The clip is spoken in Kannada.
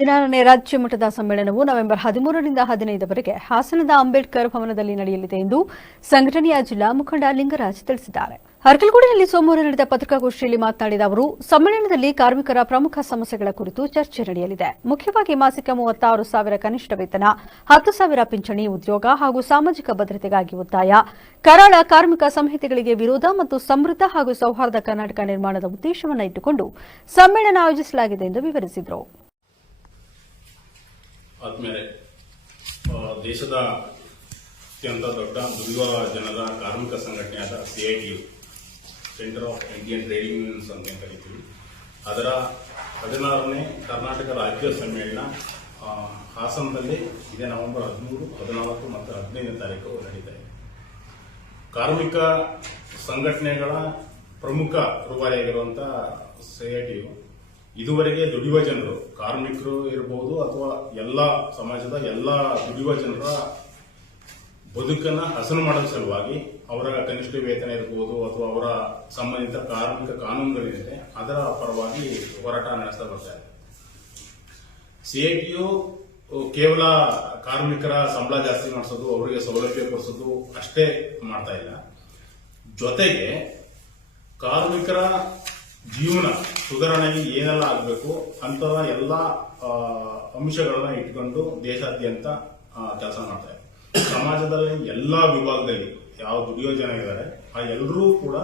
16ನೇ ರಾಜ್ಯ ಮಟ್ಟದ ಸಮ್ಮೇಳನವು ನವೆಂಬರ್ 13ರಿಂದ 15ರವರೆಗೆ ಹಾಸನದ ಅಂಬೇಡ್ಕರ್ ಭವನದಲ್ಲಿ ನಡೆಯಲಿದೆ ಎಂದು ಸಂಘಟನೆಯ ಜಿಲ್ಲಾ ಮುಖಂಡ ಲಿಂಗರಾಜ್ ತಿಳಿಸಿದ್ದಾರೆ. ಅರಕಲಗೂಡಿನಲ್ಲಿ ಸೋಮವಾರ ನಡೆದ ಪತ್ರಿಕಾಗೋಷ್ಠಿಯಲ್ಲಿ ಮಾತನಾಡಿದ ಅವರು, ಸಮ್ಮೇಳನದಲ್ಲಿ ಕಾರ್ಮಿಕರ ಪ್ರಮುಖ ಸಮಸ್ಯೆಗಳ ಕುರಿತು ಚರ್ಚೆ ನಡೆಯಲಿದೆ. ಮುಖ್ಯವಾಗಿ ಮಾಸಿಕ 36,000 ಕನಿಷ್ಠ ವೇತನ, 10,000 ಪಿಂಚಣಿ, ಉದ್ಯೋಗ ಹಾಗೂ ಸಾಮಾಜಿಕ ಭದ್ರತೆಗಾಗಿ ಒತ್ತಾಯ, ಕರಾಳ ಕಾರ್ಮಿಕ ಸಂಹಿತೆಗಳಿಗೆ ವಿರೋಧ ಮತ್ತು ಸಮೃದ್ಧ ಹಾಗೂ ಸೌಹಾರ್ದ ಕರ್ನಾಟಕ ನಿರ್ಮಾಣದ ಉದ್ದೇಶವನ್ನು ಇಟ್ಟುಕೊಂಡು ಸಮ್ಮೇಳನ ಆಯೋಜಿಸಲಾಗಿದೆ ಎಂದು ವಿವರಿಸಿದರು. ಆದ್ಮೇಲೆ ದೇಶದ ಅತ್ಯಂತ ದೊಡ್ಡ ದುಡಿಯುವ ಜನರ ಕಾರ್ಮಿಕ ಸಂಘಟನೆಯಾದ CITU, centre of Indian trade unions ಅಂತ ಕರೀತೀವಿ, ಅದರ 16ನೇ ಕರ್ನಾಟಕ ರಾಜ್ಯ ಸಮ್ಮೇಳನ ಹಾಸನದಲ್ಲಿ ಇದೇ ನವೆಂಬರ್ 13, 14 ಮತ್ತು 15ನೇ ತಾರೀಕು ನಡೀತಾ ಇದೆ. ಕಾರ್ಮಿಕ ಸಂಘಟನೆಗಳ ಪ್ರಮುಖ ರೂವಾರಿಯಾಗಿರುವಂತಹ CITU ಇದುವರೆಗೆ ದುಡಿಯುವ ಜನರು, ಕಾರ್ಮಿಕರು ಇರಬಹುದು ಅಥವಾ ಎಲ್ಲ ಸಮಾಜದ ಎಲ್ಲ ದುಡಿಯುವ ಜನರ ಬದುಕನ್ನು ಹಸನು ಮಾಡುವ ಸಲುವಾಗಿ ಅವರ ಕನಿಷ್ಠ ವೇತನ ಇರಬಹುದು ಅಥವಾ ಅವರ ಸಂಬಂಧಿತ ಕಾರ್ಮಿಕ ಕಾನೂನುಗಳಿದೆ, ಅದರ ಪರವಾಗಿ ಹೋರಾಟ ನಡೆಸ್ತಾ ಬರ್ತಾ ಇದೆ. CITU ಕೇವಲ ಕಾರ್ಮಿಕರ ಸಂಬಳ ಜಾಸ್ತಿ ಮಾಡಿಸೋದು, ಅವರಿಗೆ ಸೌಲಭ್ಯ ಕೊಡಿಸೋದು ಅಷ್ಟೇ ಮಾಡ್ತಾ ಇಲ್ಲ, ಜೊತೆಗೆ ಕಾರ್ಮಿಕರ ಜೀವನ ಸುಧಾರಣೆಗೆ ಏನೆಲ್ಲ ಆಗಬೇಕು ಅಂತ ಎಲ್ಲ ಅಂಶಗಳನ್ನ ಇಟ್ಕೊಂಡು ದೇಶಾದ್ಯಂತ ಕೆಲಸ ಮಾಡ್ತಾ ಇದೆ. ಸಮಾಜದಲ್ಲಿ ಎಲ್ಲಾ ವಿಭಾಗದಲ್ಲಿ ಯಾವ ದುಡಿಯೋ ಜನ ಇದ್ದಾರೆ ಆ ಎಲ್ಲರೂ ಕೂಡ